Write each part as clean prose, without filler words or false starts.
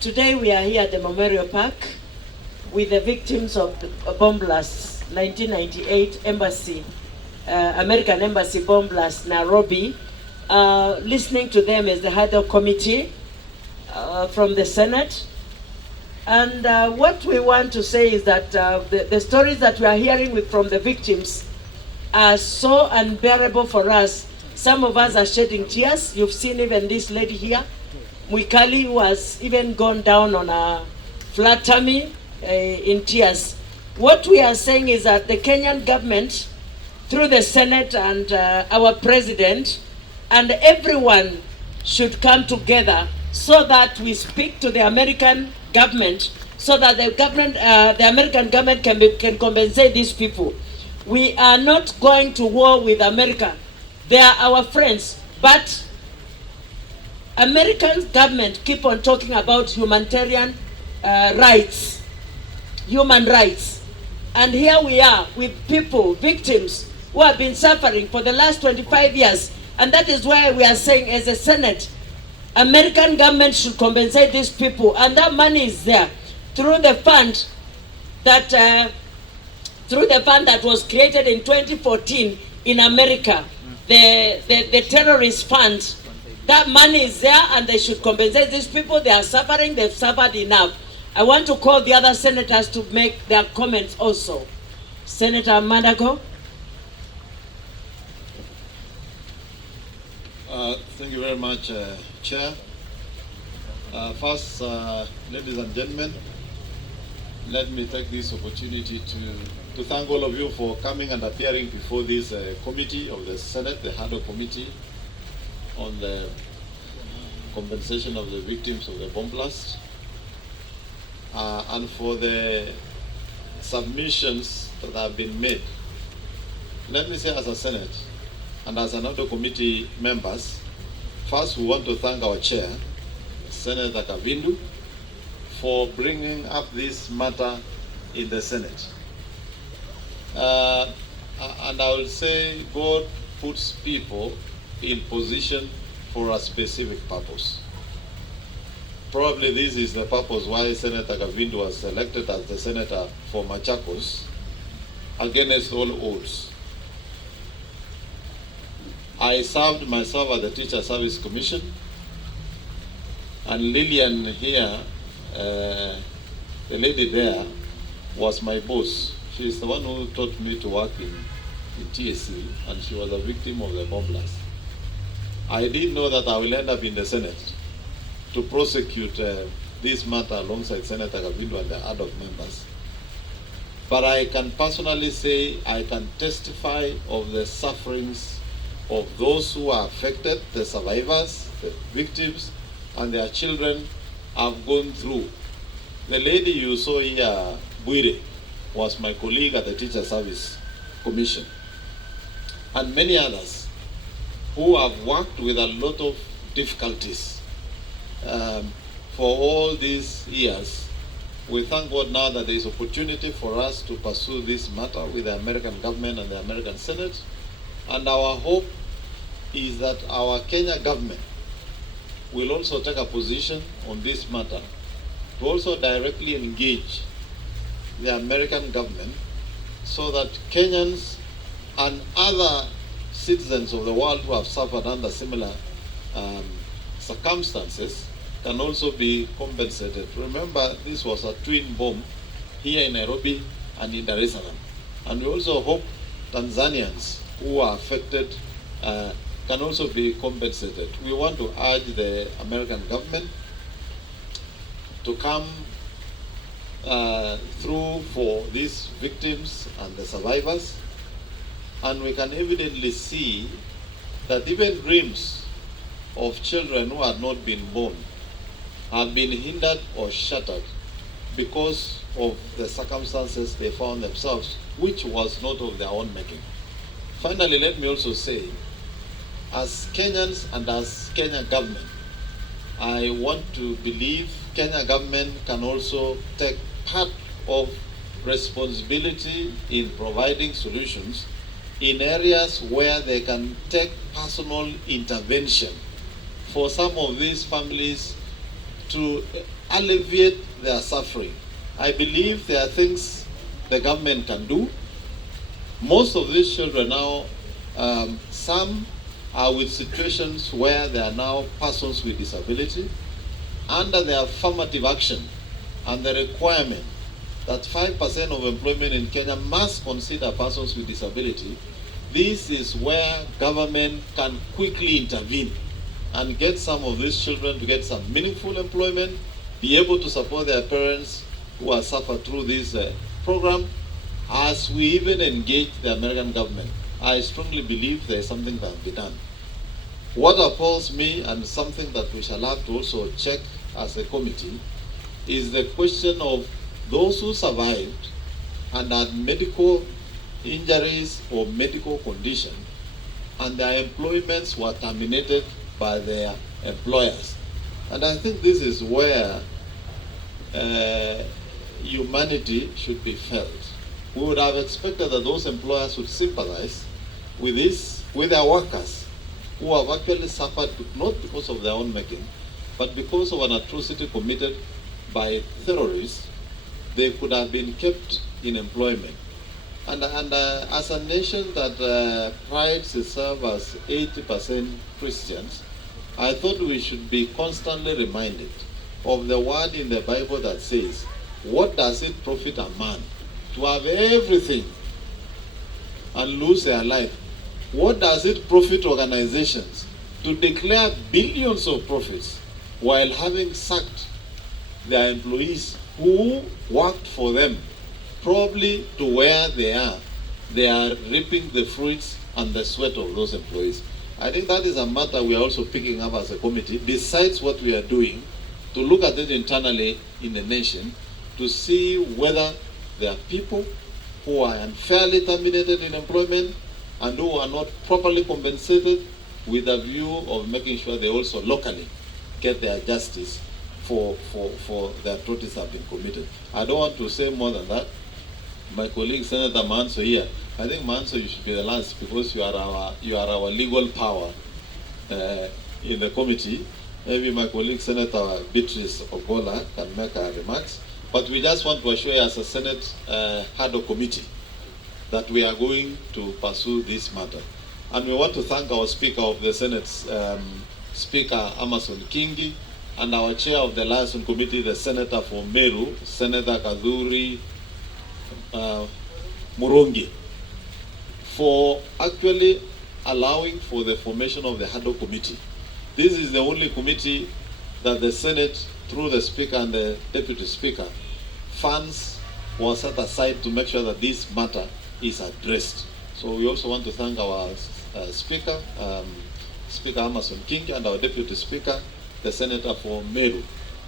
Today we are here at the Memorial Park with the victims of bomb blasts, 1998 embassy, American embassy bomb blast, Nairobi. Listening to them as the head of committee from the Senate. And what we want to say is that the stories that we are hearing from the victims are so unbearable for us. Some of us are shedding tears. You've seen even this lady here, Mwikali, who has even gone down on a flat tummy in tears. What we are saying is that the Kenyan government, through the Senate and our president, and everyone should come together so that we speak to the American government, so that the American government can compensate these people. We are not going to war with America. They are our friends, but American government keep on talking about humanitarian rights, human rights. And here we are with people, victims, who have been suffering for the last 25 years. And that is why we are saying, as a Senate, American government should compensate these people. And that money is there through the fund that was created in 2014 in America, the terrorist fund. That money is there, and they should compensate these people. They are suffering. They've suffered enough. I want to call the other senators to make their comments also. Senator Madago. Thank you very much, Chair. First, ladies and gentlemen, let me take this opportunity to thank all of you for coming and appearing before this committee of the Senate, the HADO committee, on the compensation of the victims of the bomb blast, and for the submissions that have been made. Let me say, as a Senate and as another committee members, first we want to thank our chair, Senator Kavindu, for bringing up this matter in the Senate. And I will say God puts people in position for a specific purpose. Probably this is the purpose why Senator Kavindu was elected as the senator for Machakos against all odds. I served myself at the Teacher Service Commission, and Lillian here, the lady there, was my boss. She is the one who taught me to work in TSC, and she was a victim of the bomb blast. I didn't know that I will end up in the Senate to prosecute this matter alongside Senator Kavindu and the other members. But I can personally say, I can testify of the sufferings of those who are affected, the survivors, the victims, and their children have gone through. The lady you saw here, Buire, was my colleague at the Teacher Service Commission, and many others who have worked with a lot of difficulties for all these years. We thank God now that there is opportunity for us to pursue this matter with the American government and the American Senate, and our hope is that our Kenya government will also take a position on this matter to also directly engage the American government so that Kenyans and other citizens of the world who have suffered under similar circumstances can also be compensated. Remember, this was a twin bomb here in Nairobi and in Dar es Salaam. And we also hope Tanzanians who are affected can also be compensated. We want to urge the American government to come through for these victims and the survivors. And we can evidently see that even dreams of children who had not been born have been hindered or shattered because of the circumstances they found themselves, which was not of their own making. Finally, let me also say, as Kenyans and as Kenya government, I want to believe Kenya government can also take part of responsibility in providing solutions in areas where they can take personal intervention for some of these families to alleviate their suffering. I believe there are things the government can do. Most of these children now, some are with situations where they are now persons with disability. Under the affirmative action and the requirement that 5% of employment in Kenya must consider persons with disability, this is where government can quickly intervene and get some of these children to get some meaningful employment, be able to support their parents who are suffered through this program. As we even engage the American government, I strongly believe there is something that can be done. What appalls me, and something that we shall have to also check as a committee, is the question of those who survived and had medical injuries or medical condition and their employments were terminated by their employers. And I think this is where humanity should be felt. We would have expected that those employers would sympathize with this, with their workers who have actually suffered not because of their own making, but because of an atrocity committed by terrorists. They could have been kept in employment. And as a nation that prides itself as 80% Christians, I thought we should be constantly reminded of the word in the Bible that says, what does it profit a man to have everything and lose their life? What does it profit organizations to declare billions of profits while having sacked their employees who worked for them, probably to where they are reaping the fruits and the sweat of those employees? I think that is a matter we are also picking up as a committee, besides what we are doing, to look at it internally in the nation, to see whether there are people who are unfairly terminated in employment and who are not properly compensated, with a view of making sure they also locally get their justice for the atrocities that have been committed. I don't want to say more than that. My colleague Senator Manso here, I think Manso, you should be the last, because you are our legal power in the committee. Maybe my colleague Senator Beatrice Ogola can make her remarks. But we just want to assure you as a Senate HADO committee that we are going to pursue this matter. And we want to thank our Speaker of the Senate, Speaker Amason Kingi, and our Chair of the Liaison Committee, the Senator from Meru, Senator Kadhuri Murungi, for actually allowing for the formation of the HADO committee. This is the only committee that the Senate, through the Speaker and the Deputy Speaker, funds was set aside to make sure that this matter is addressed. So we also want to thank our Speaker, Speaker Amason Kingi, and our Deputy Speaker, the Senator for Meru,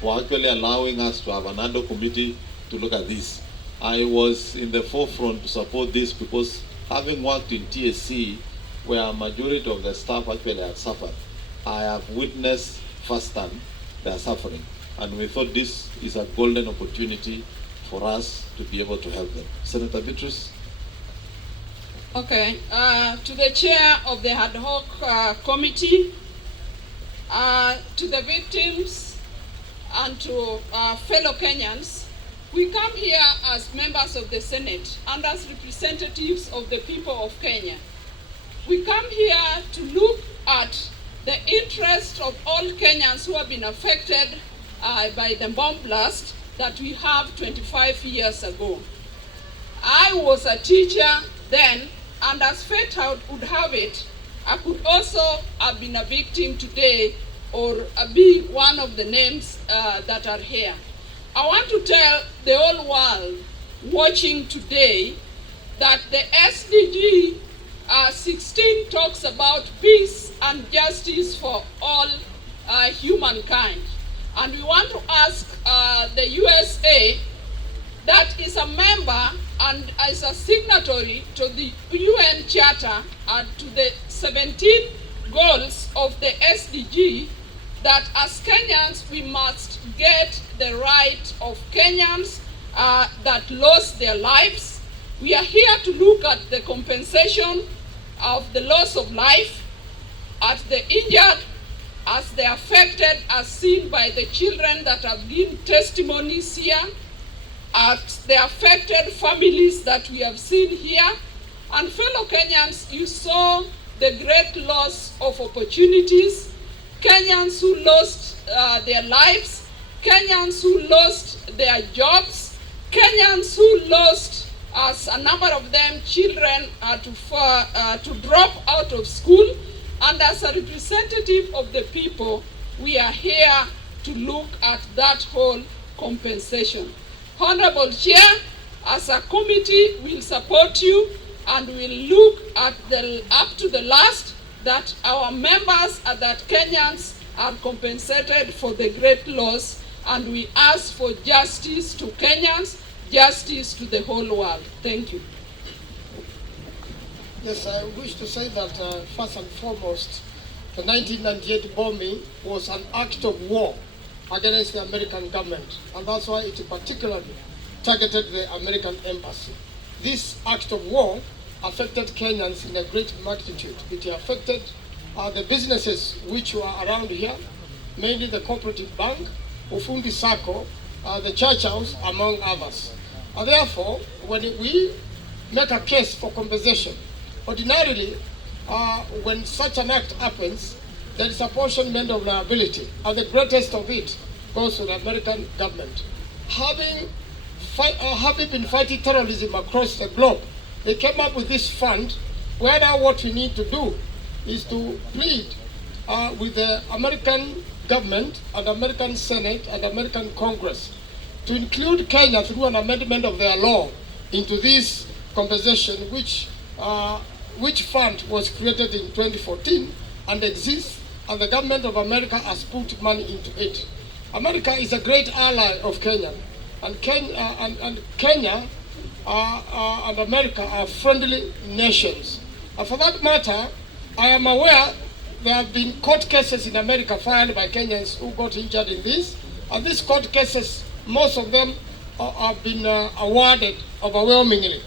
for actually allowing us to have an HADO committee to look at this. I was in the forefront to support this because, having worked in TSC, where a majority of the staff actually had suffered, I have witnessed firsthand their suffering. And we thought this is a golden opportunity for us to be able to help them. Senator Beatrice. Okay, to the chair of the ad hoc committee, to the victims, and to fellow Kenyans, we come here as members of the Senate and as representatives of the people of Kenya. We come here to look at the interest of all Kenyans who have been affected by the bomb blast that we have 25 years ago. I was a teacher then, and as fate would have it, I could also have been a victim today, or be one of the names that are here. I want to tell the whole world watching today that the SDG 16 talks about peace and justice for all humankind. And we want to ask the USA, that is a member and is a signatory to the UN Charter and to the 17 goals of the SDG, that as Kenyans we must get the right of Kenyans that lost their lives. We are here to look at the compensation of the loss of life, at the injured, as the affected as seen by the children that have given testimonies here, as the affected families that we have seen here, and fellow Kenyans, you saw the great loss of opportunities, Kenyans who lost their lives, Kenyans who lost their jobs, Kenyans who lost, as a number of them, children to drop out of school. And as a representative of the people, we are here to look at that whole compensation. Honorable Chair, as a committee, we'll support you and we'll look at up to the last that our members and that Kenyans are compensated for the great loss, and we ask for justice to Kenyans, justice to the whole world. Thank you. Yes, I wish to say that first and foremost, the 1998 bombing was an act of war against the American government, and that's why it particularly targeted the American embassy. This act of war affected Kenyans in a great magnitude. It affected the businesses which were around here, mainly the Cooperative Bank, Ufundi Sacco, the Church House, among others. Therefore, when we make a case for compensation, ordinarily, when such an act happens, there is apportionment of liability, and the greatest of it goes to the American government. Having been fighting terrorism across the globe, they came up with this fund, where now what we need to do is to plead with the American government and American Senate and American Congress to include Kenya through an amendment of their law into this compensation, which fund was created in 2014 and exists, and the government of America has put money into it. America is a great ally of Kenya, and Kenya and America are friendly nations. And for that matter, I am aware there have been court cases in America filed by Kenyans who got injured in this, and these court cases, most of them have been awarded overwhelmingly.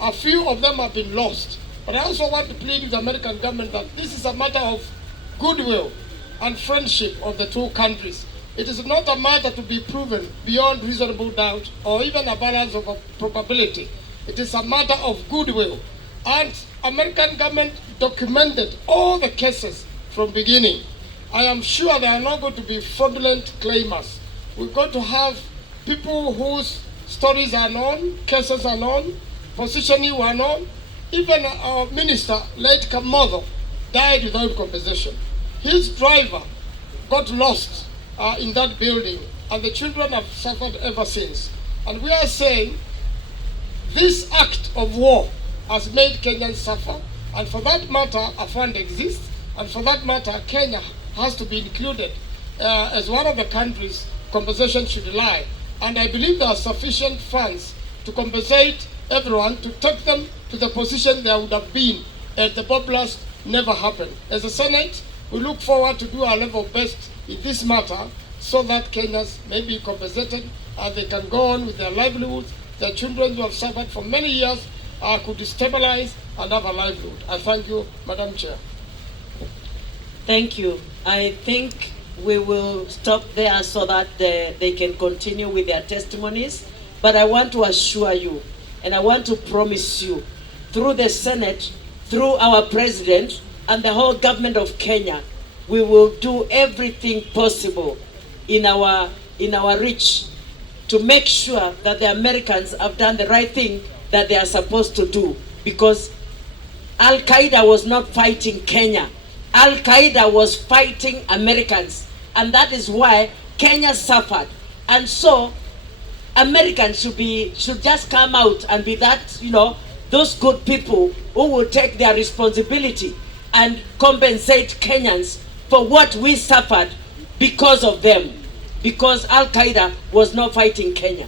A few of them have been lost. But I also want to plead with the American government that this is a matter of goodwill and friendship of the two countries. It is not a matter to be proven beyond reasonable doubt or even a balance of probability. It is a matter of goodwill. And American government documented all the cases from beginning. I am sure there are not going to be fraudulent claimers. We're going to have people whose stories are known, cases are known, positioning were known. Even our minister, late Kavindu, died without compensation. His driver got lost in that building, and the children have suffered ever since. And we are saying this act of war has made Kenyans suffer, and for that matter, a fund exists, and for that matter, Kenya has to be included as one of the countries compensation should lie. And I believe there are sufficient funds to compensate everyone, to take them to the position they would have been if the bomb blast never happened. As a Senate, we look forward to do our level best in this matter so that Kenyans may be compensated and they can go on with their livelihoods. Their children who have suffered for many years could stabilize and have a livelihood. I thank you, Madam Chair. Thank you. I think we will stop there so that they can continue with their testimonies. But I want to assure you, and I want to promise you, through the Senate, through our President, and the whole government of Kenya, we will do everything possible in our reach to make sure that the Americans have done the right thing that they are supposed to do. Because Al-Qaeda was not fighting Kenya. Al-Qaeda was fighting Americans. And that is why Kenya suffered. And so Americans should just come out and be that, those good people who will take their responsibility and compensate Kenyans for what we suffered because of them. Because Al-Qaeda was not fighting Kenya.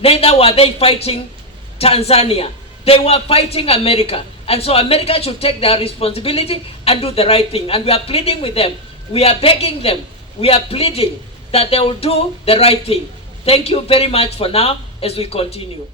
Neither were they fighting Tanzania. They were fighting America. And so America should take their responsibility and do the right thing. And we are pleading with them. We are begging them. We are pleading that they will do the right thing. Thank you very much for now as we continue.